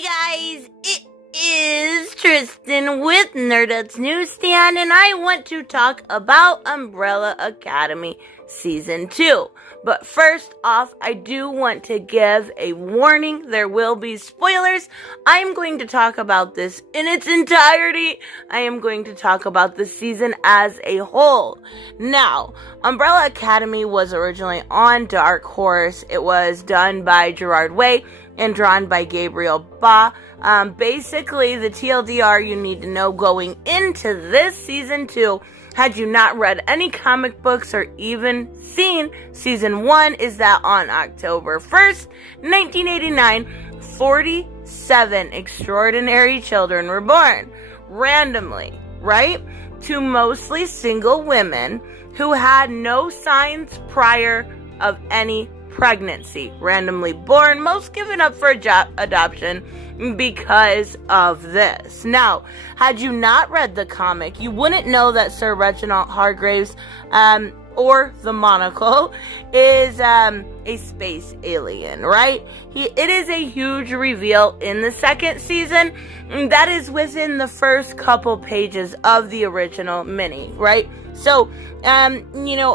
Hey guys, it is Tristan with Nerdette's NewsStand, and I want to talk about Umbrella Academy Season 2. But first off, I do want to give a warning. There will be spoilers. I'm going to talk about this in its entirety. I am going to talk about the season as a whole. Now, Umbrella Academy was originally on Dark Horse. It was done by Gerard Way and drawn by Gabriel Ba. Basically, the TLDR you need to know going into this season 2, had you not read any comic books or even seen season 1, is that on October 1st, 1989, 47 extraordinary children were born. Randomly, right? To mostly single women who had no signs prior of any pregnancy. Randomly born, most given up for adoption because of this. Now, had you not read the comic, you wouldn't know that Sir Reginald Hargreaves, or the monocle, is a space alien, right? It is a huge reveal in the second season. That is within the first couple pages of the original mini, right? So,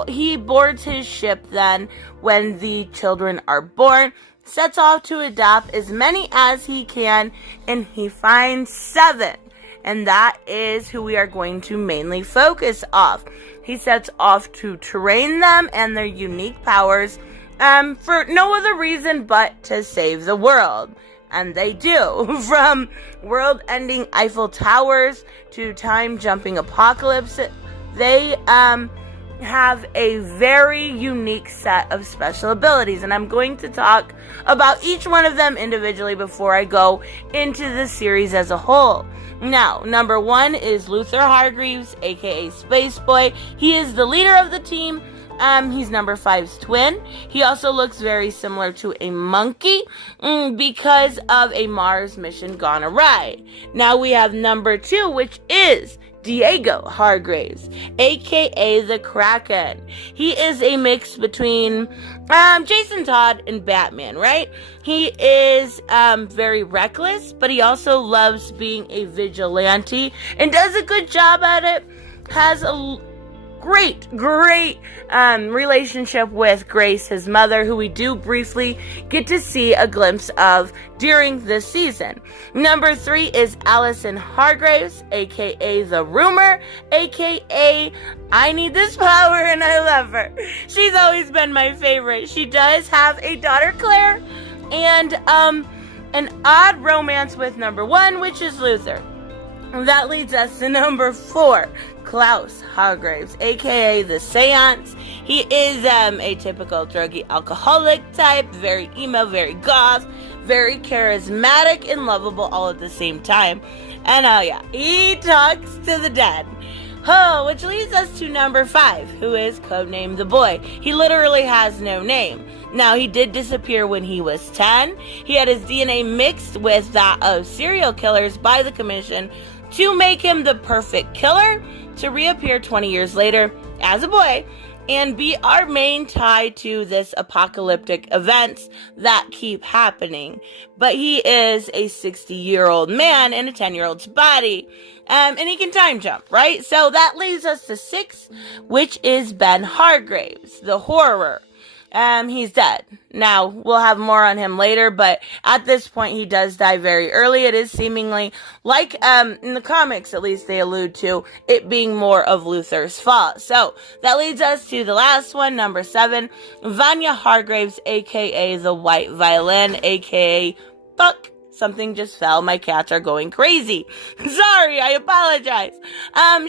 he boards his ship then when the children are born, sets off to adopt as many as he can, and he finds 7. And that is who we are going to mainly focus off. He sets off to train them and their unique powers for no other reason but to save the world. And they do. From world-ending Eiffel Towers to time-jumping apocalypse, they have a very unique set of special abilities, and I'm going to talk about each one of them individually before I go into the series as a whole. Now, number 1 is Luther Hargreaves, aka Space Boy. He is the leader of the team. He's number 5's twin. He also looks very similar to a monkey because of a Mars mission gone awry. Now we have number 2, which is Diego Hargreaves, aka the Kraken. He is a mix between Jason Todd and Batman, right? He is very reckless, but he also loves being a vigilante and does a good job at it. Has a great relationship with Grace, his mother, who we do briefly get to see a glimpse of during this season. Number 3 is Allison Hargreaves, aka the Rumor, aka I need this power and I love her. She's always been my favorite. She does have a daughter, Claire, and an odd romance with number 1, which is Luther. That leads us to number 4, Klaus Hargreaves, aka the Seance. He is a typical druggy alcoholic type, very emo, very goth, very charismatic and lovable all at the same time. And he talks to the dead. Oh, which leads us to number 5, who is codenamed the Boy. He literally has no name. Now, he did disappear when he was 10. He had his DNA mixed with that of serial killers by the Commission to make him the perfect killer, to reappear 20 years later as a boy and be our main tie to this apocalyptic events that keep happening. But he is a 60-year-old man in a 10-year-old's body. And he can time jump, right? So that leaves us to 6, which is Ben Hargreaves, the Horror. He's dead. Now, we'll have more on him later, but at this point, he does die very early. It is seemingly, like, in the comics, at least they allude to it being more of Luther's fault. So, that leads us to the last one, number 7, Vanya Hargreaves, aka the White Violin, aka Fuck. Something just fell. My cats are going crazy. Sorry, I apologize.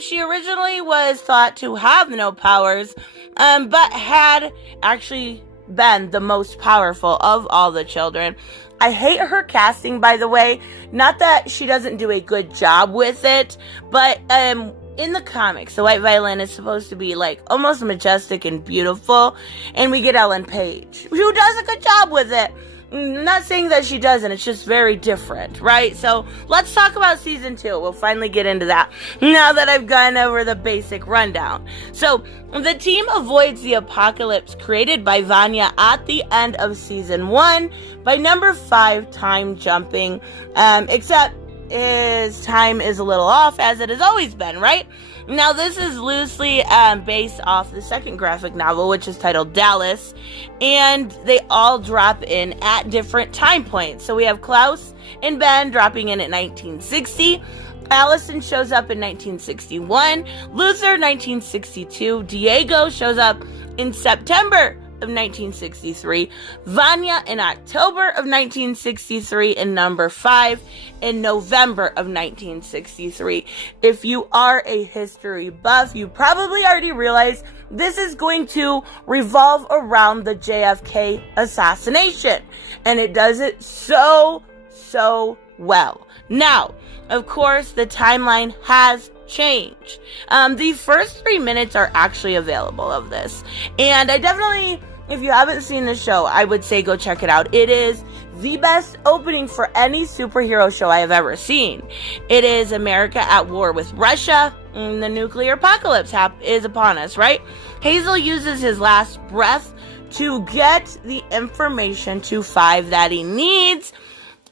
She originally was thought to have no powers, but had actually been the most powerful of all the children. I hate her casting, by the way. Not that she doesn't do a good job with it, but in the comics, the White Violin is supposed to be like almost majestic and beautiful, and we get Ellen Page, who does a good job with it. I'm not saying that she doesn't, it's just very different, right? So let's talk about season 2. We'll finally get into that now that I've gone over the basic rundown. So the team avoids the apocalypse created by Vanya at the end of season 1 by number 5 time jumping, except his time is a little off, as it has always been, right? Now, this is loosely based off the second graphic novel, which is titled Dallas, and they all drop in at different time points. So we have Klaus and Ben dropping in at 1960, Allison shows up in 1961, Luther 1962, Diego shows up in September of 1963, Vanya in October of 1963, and number 5 in November of 1963. If you are a history buff, you probably already realized this is going to revolve around the JFK assassination, and it does it so well. Now, of course, the timeline has changed. The first 3 minutes are actually available of this, and I definitely, if you haven't seen the show, I would say go check it out. It is the best opening for any superhero show I have ever seen. It is America at war with Russia, and the nuclear apocalypse is upon us, right? Hazel uses his last breath to get the information to 5 that he needs,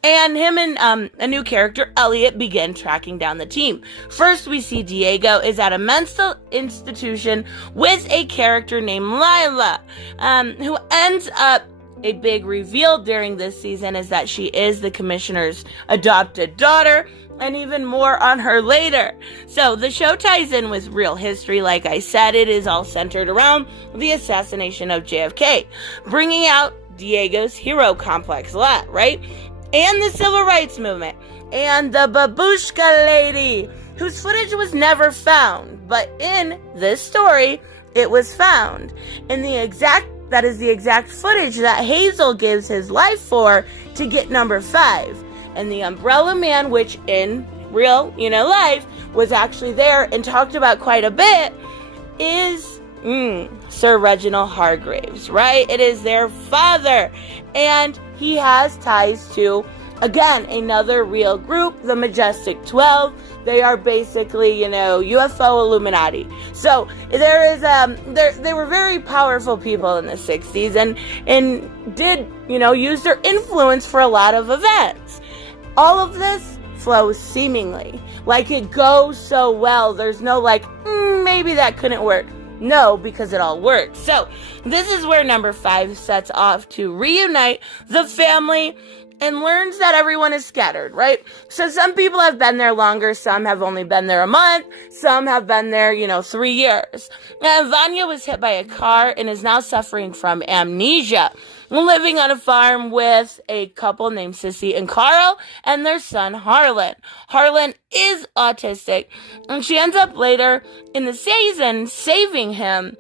and him and a new character, Elliot, begin tracking down the team. First, we see Diego is at a mental institution with a character named Lila, who ends up, a big reveal during this season is that she is the commissioner's adopted daughter, and even more on her later. So the show ties in with real history. Like I said, it is all centered around the assassination of JFK, bringing out Diego's hero complex a lot, right? And the civil rights movement, and the babushka lady, whose footage was never found, but in this story, it was found. And that is the exact footage that Hazel gives his life for to get number 5. And the Umbrella Man, which in real, life, was actually there and talked about quite a bit, is Sir Reginald Hargraves, right? It is their father. And he has ties to, again, another real group, the Majestic 12. They are basically, UFO Illuminati. So there is, they were very powerful people in the 60s and did, use their influence for a lot of events. All of this flows seemingly like it goes so well. There's no maybe that couldn't work. No, because it all works. So this is where number 5 sets off to reunite the family and learns that everyone is scattered, right? So some people have been there longer, some have only been there a month, some have been there, 3 years. And Vanya was hit by a car and is now suffering from amnesia, living on a farm with a couple named Sissy and Carl and their son Harlan. Harlan is autistic, and she ends up later in the season saving him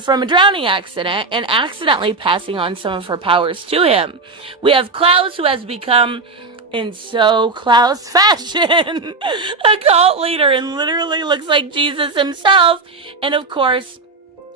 from a drowning accident and accidentally passing on some of her powers to him. We have Klaus, who has become, in so Klaus fashion, a cult leader and literally looks like Jesus himself. And of course,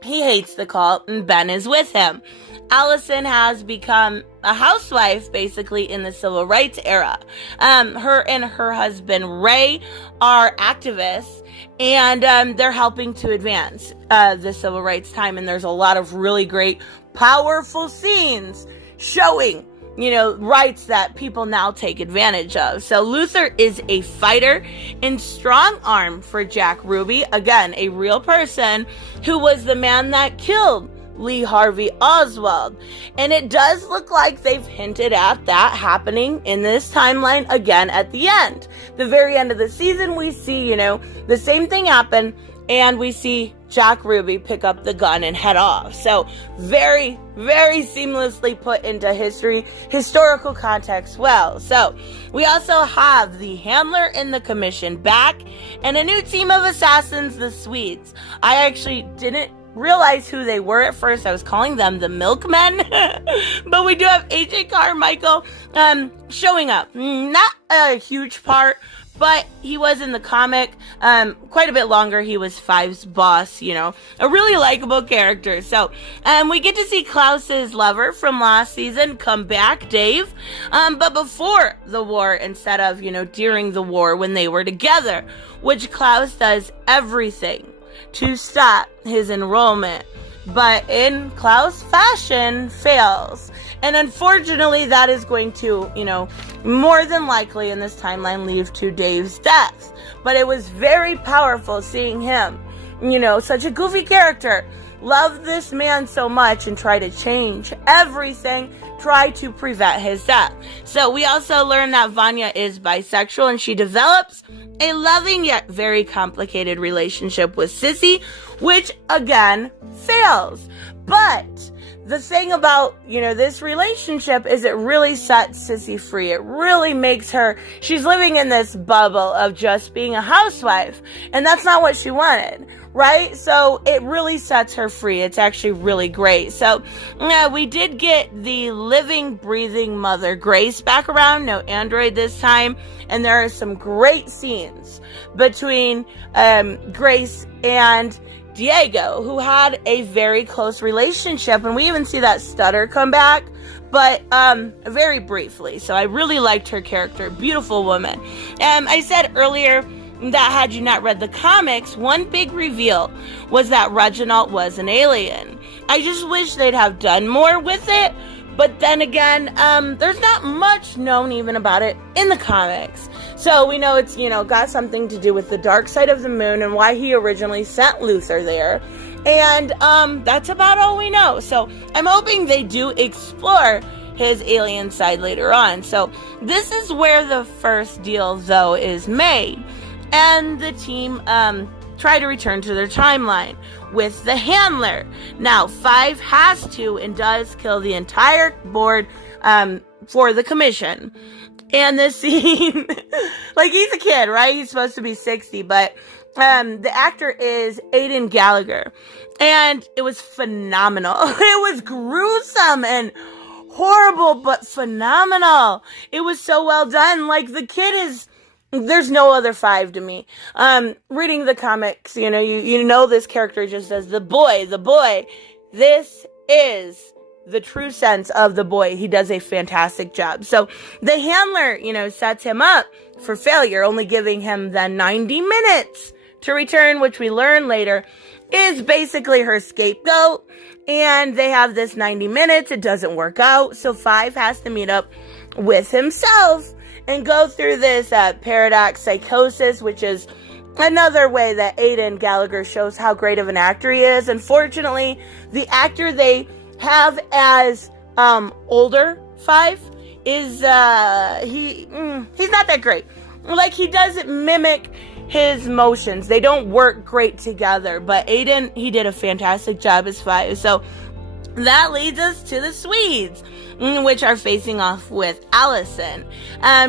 he hates the cult, and Ben is with him. Allison has become a housewife, basically, in the civil rights era. Her and her husband, Ray, are activists, and they're helping to advance the civil rights time, and there's a lot of really great, powerful scenes showing, rights that people now take advantage of. So Luther is a fighter and strong arm for Jack Ruby, again, a real person who was the man that killed Lee Harvey Oswald. And it does look like they've hinted at that happening in this timeline again at the end. The very end of the season, we see, the same thing happen, and we see Jack Ruby pick up the gun and head off. So very, very seamlessly put into historical context well. So we also have the Handler and the Commission back, and a new team of assassins, the Swedes. I actually didn't realize who they were at first. I was calling them the Milkmen. But we do have AJ Carmichael showing up. Not a huge part, but he was in the comic quite a bit longer. He was Five's boss, a really likable character. So we get to see Klaus's lover from last season come back, Dave, but before the war instead of, during the war when they were together, which Klaus does everything to stop his enrollment. But in Klaus fashion, fails. And unfortunately, that is going to, more than likely in this timeline lead to Dave's death. But it was very powerful seeing him, such a goofy character, love this man so much and try to change everything, try to prevent his death. So we also learn that Vanya is bisexual and she develops a loving yet very complicated relationship with Sissy, which again fails. But the thing about, this relationship is it really sets Sissy free. It really makes her, she's living in this bubble of just being a housewife, and that's not what she wanted, right? So it really sets her free. It's actually really great. So we did get the living, breathing mother, Grace, back around. No android this time. And there are some great scenes between Grace and Diego, who had a very close relationship, and we even see that stutter come back, but very briefly. So I really liked her character. Beautiful woman. I said earlier that had you not read the comics, one big reveal was that Reginald was an alien. I just wish they'd have done more with it, but then again, there's not much known even about it in the comics. So we know it's, got something to do with the dark side of the moon and why he originally sent Luther there. And that's about all we know. So I'm hoping they do explore his alien side later on. So this is where the first deal, though, is made. And the team try to return to their timeline with the handler. Now, Five has to and does kill the entire board for the commission. And this scene, like, he's a kid, right? He's supposed to be 60, but the actor is Aidan Gallagher. And it was phenomenal. It was gruesome and horrible, but phenomenal. It was so well done. Like, the kid is, there's no other Five to me. Reading the comics, you know this character just as the boy. This is the true sense of the boy. He does a fantastic job. So the handler, sets him up for failure, only giving him the 90 minutes to return, which we learn later is basically her scapegoat. And they have this 90 minutes. It doesn't work out. So Five has to meet up with himself and go through this paradox psychosis, which is another way that Aidan Gallagher shows how great of an actor he is. Unfortunately, the actor they have as older Five is he's not that great. Like, he doesn't mimic his motions. They don't work great together. But Aidan, he did a fantastic job as Five. So that leads us to the Swedes, which are facing off with Allison.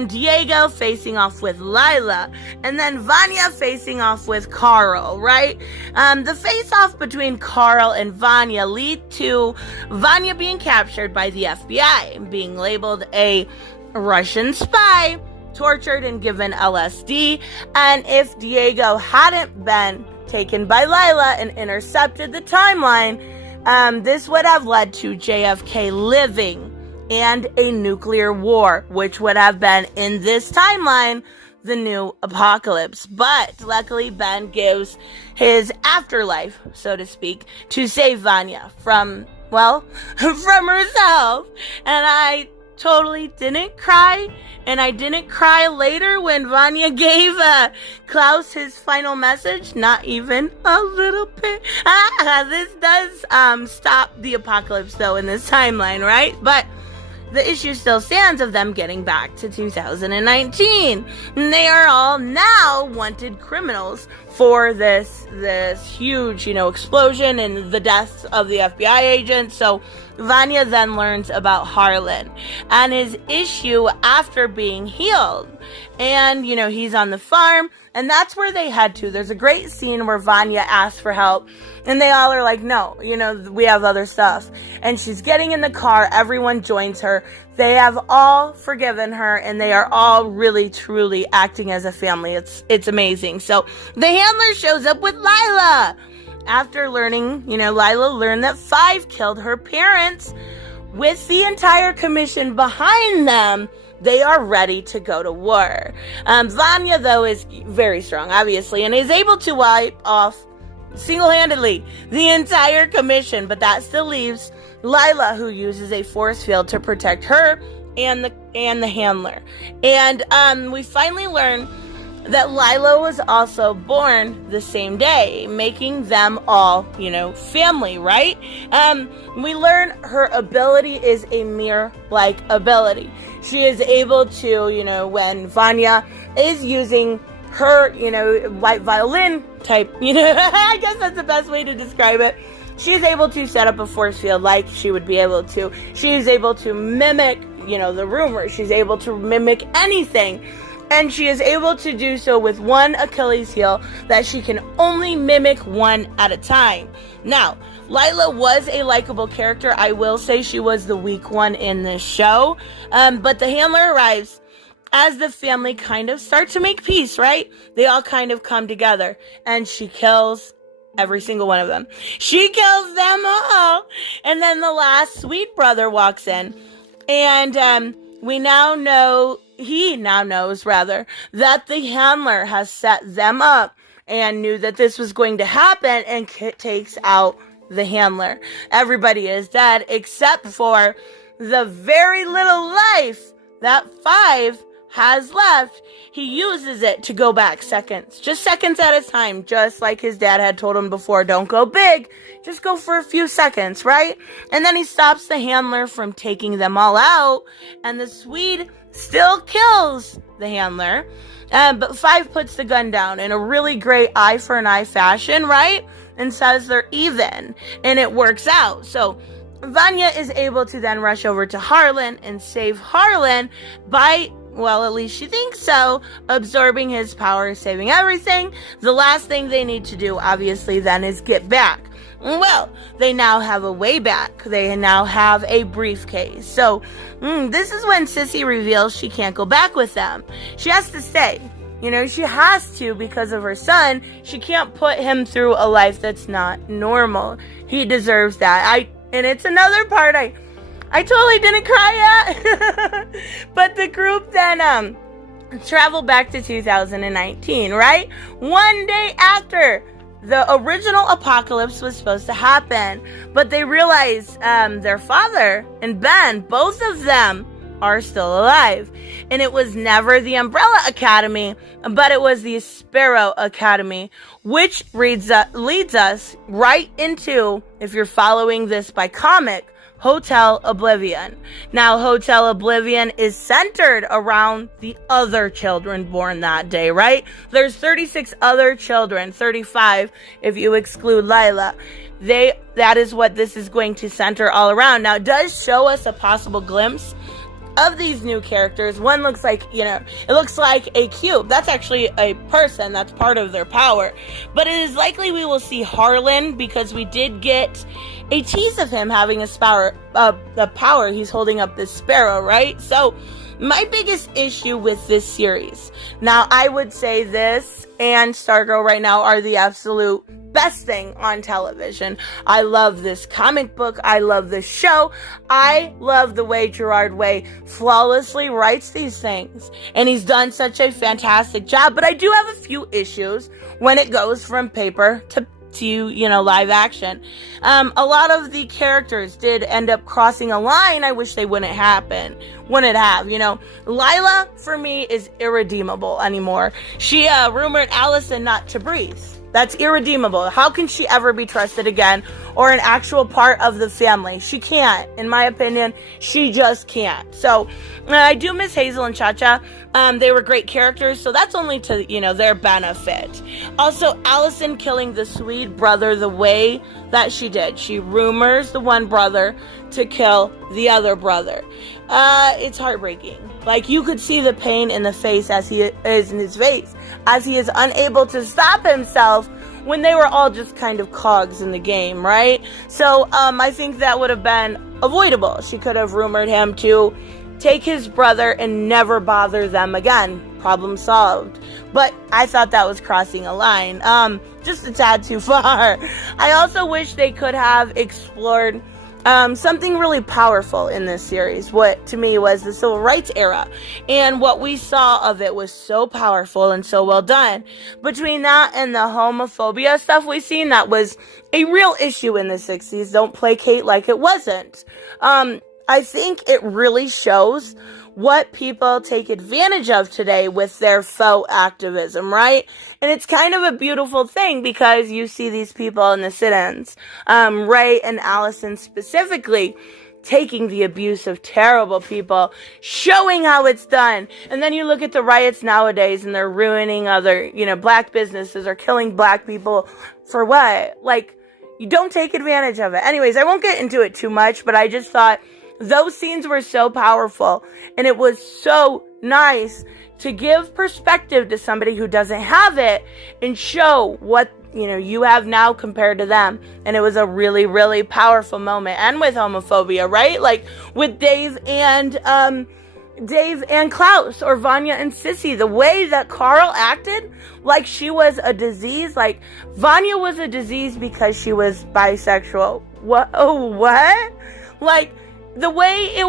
Diego facing off with Lila. And then Vanya facing off with Carl, right? The face-off between Carl and Vanya lead to Vanya being captured by the FBI, being labeled a Russian spy, tortured and given LSD. And if Diego hadn't been taken by Lila and intercepted the timeline, this would have led to JFK living and a nuclear war, which would have been, in this timeline, the new apocalypse. But luckily, Ben gives his afterlife, so to speak, to save Vanya from herself. And I totally didn't cry, and I didn't cry later when Vanya gave Klaus his final message. Not even a little bit. This does stop the apocalypse, though, in this timeline, right? But the issue still stands of them getting back to 2019. And they are all now wanted criminals for this huge, explosion and the deaths of the FBI agents. So Vanya then learns about Harlan and his issue after being healed. And, he's on the farm, and that's where they head to. There's a great scene where Vanya asks for help, and they all are like, no, we have other stuff. And she's getting in the car. Everyone joins her. They have all forgiven her, and they are all really, truly acting as a family. It's amazing. So the handler shows up with Lila. After learning, Lila learned that 5 killed her parents. With the entire commission behind them, they are ready to go to war. Vanya, though, is very strong, obviously, and is able to wipe off single-handedly the entire commission, but that still leaves Lila, who uses a force field to protect her and the handler. And we finally learn that Lila was also born the same day, making them all, family, right? We learn her ability is a mirror-like ability. She is able to, when Vanya is using her, white violin type, I guess that's the best way to describe it. She's able to set up a force field like she would be able to. She's able to mimic, the rumor. She's able to mimic anything. And she is able to do so with one Achilles heel that she can only mimic one at a time. Now, Lila was a likable character. I will say she was the weak one in this show. But the handler arrives as the family kind of start to make peace, right? They all kind of come together. And she kills every single one of them. She kills them all. And then the last sweet brother walks in. And he now knows, that the handler has set them up and knew that this was going to happen, and takes out the handler. Everybody is dead except for the very little life that 5 has left. He uses it to go back just seconds at a time, just like his dad had told him before. Don't go big, just go for a few seconds, right? And then he stops the handler from taking them all out, and the Swede still kills the handler. But 5 puts the gun down in a really great eye for an eye fashion, right? And says they're even, and it works out. So Vanya is able to then rush over to Harlan and save Harlan by, well, at least she thinks so, absorbing his power, saving everything. The last thing they need to do, obviously, then is get back. Well, they now have a way back. They now have a briefcase. So, this is when Sissy reveals she can't go back with them. She has to stay. She has to because of her son. She can't put him through a life that's not normal. He deserves that. And it's another part I totally didn't cry at. But the group then traveled back to 2019, right? One day after the original apocalypse was supposed to happen. But they realized their father and Ben, both of them, are still alive. And it was never the Umbrella Academy, but it was the Sparrow Academy, which leads us right into, if you're following this by comic, Hotel Oblivion. Now, Hotel Oblivion is centered around the other children born that day, right? There's 36 other children, 35 if you exclude Lila. That is what this is going to center all around. Now, it does show us a possible glimpse of these new characters. One looks like, it looks like a cube. That's actually a person. That's part of their power. But it is likely we will see Harlan, because we did get a tease of him having a power. He's holding up this sparrow, right? So, my biggest issue with this series. Now, I would say this and Stargirl right now are the absolute best thing on television. I love this comic book. I love this show. I love the way Gerard Way flawlessly writes these things. And he's done such a fantastic job. But I do have a few issues when it goes from paper to live action. A lot of the characters did end up crossing a line I wish they wouldn't have. Lila, for me, is irredeemable anymore. She rumored Allison not to breathe. That's irredeemable. How can she ever be trusted again, or an actual part of the family? She can't. In my opinion, she just can't. So, I do miss Hazel and Cha-Cha. They were great characters, so that's only to, their benefit. Also, Allison killing the Swede brother the way that she did. She rumors the one brother to kill the other brother. It's heartbreaking. Like, you could see the pain in the face as he is in his face, as he is unable to stop himself when they were all just kind of cogs in the game, right? So, I think that would have been avoidable. She could have rumored him to take his brother and never bother them again. Problem solved. But I thought that was crossing a line. Just a tad too far. I also wish they could have explored something really powerful in this series. What to me was the civil rights era, and what we saw of it was so powerful and so well done. Between that and the homophobia stuff we've seen, that was a real issue in the 60s. Don't placate like it wasn't. I think it really shows what people take advantage of today with their faux activism, right? And it's kind of a beautiful thing because you see these people in the sit-ins, Ray and Allison specifically, taking the abuse of terrible people, showing how it's done. And then you look at the riots nowadays and they're ruining other, black businesses or killing black people for what? Like, you don't take advantage of it. Anyways, I won't get into it too much, but I just thought those scenes were so powerful, and it was so nice to give perspective to somebody who doesn't have it and show what, you have now compared to them. And it was a really, really powerful moment. And with homophobia, right? Like with Dave and Klaus, or Vanya and Sissy, the way that Carl acted like she was a disease, like Vanya was a disease because she was bisexual. What? Oh, what? Like, the way it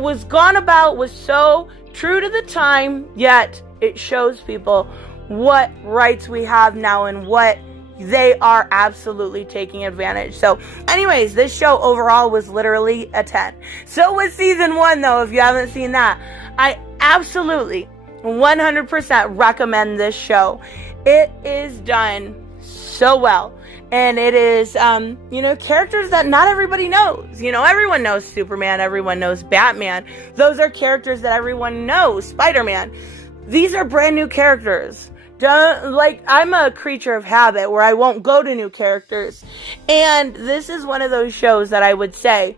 was gone about was so true to the time, yet it shows people what rights we have now and what they are absolutely taking advantage. So anyways, this show overall was literally a 10. So was season 1, though. If you haven't seen that, I absolutely 100% recommend this show. It is done so well. And it is, characters that not everybody knows. Everyone knows Superman. Everyone knows Batman. Those are characters that everyone knows. Spider-Man. These are brand new characters. I'm a creature of habit where I won't go to new characters. And this is one of those shows that I would say,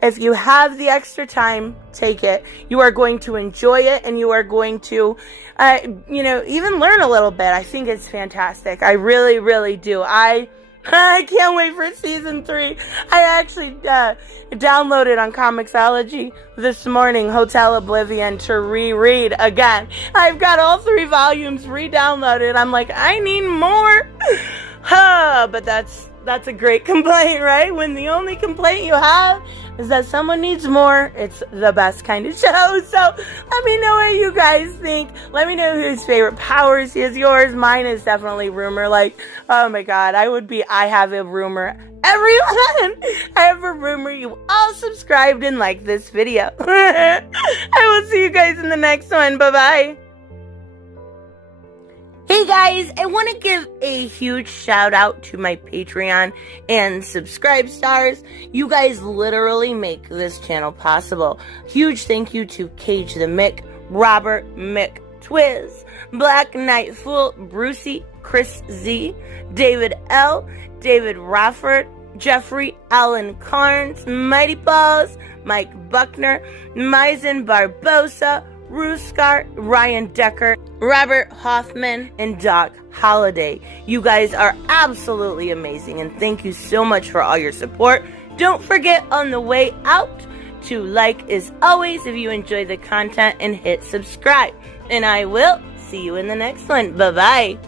if you have the extra time, take it. You are going to enjoy it, and you are going to, even learn a little bit. I think it's fantastic. I really, really do. I can't wait for season 3. I actually downloaded on Comixology this morning Hotel Oblivion to reread again. I've got all 3 volumes re-downloaded. I'm like, I need more. But that's a great complaint, right? When the only complaint you have is that someone needs more, it's the best kind of show. So let me know what you guys think. Let me know whose favorite powers is yours. Mine is definitely rumor. Like, oh my god, I have a rumor. Everyone, I have a rumor you all subscribed and liked this video. I will see you guys in the next one. Bye-bye. Hey guys, I want to give a huge shout out to my Patreon and subscribe stars. You guys literally make this channel possible. Huge thank you to Cage the Mick, Robert Mick Twiz, Black Knight Fool, Brucey, Chris Z, David L, David Rafford, Jeffrey Allen Carnes, Mighty Balls, Mike Buckner, Maizen Barbosa, Ruskar, Ryan Decker, Robert Hoffman, and Doc Holliday. You guys are absolutely amazing, and thank you so much for all your support. Don't forget on the way out to like as always if you enjoy the content, and hit subscribe. And I will see you in the next one. Bye-bye.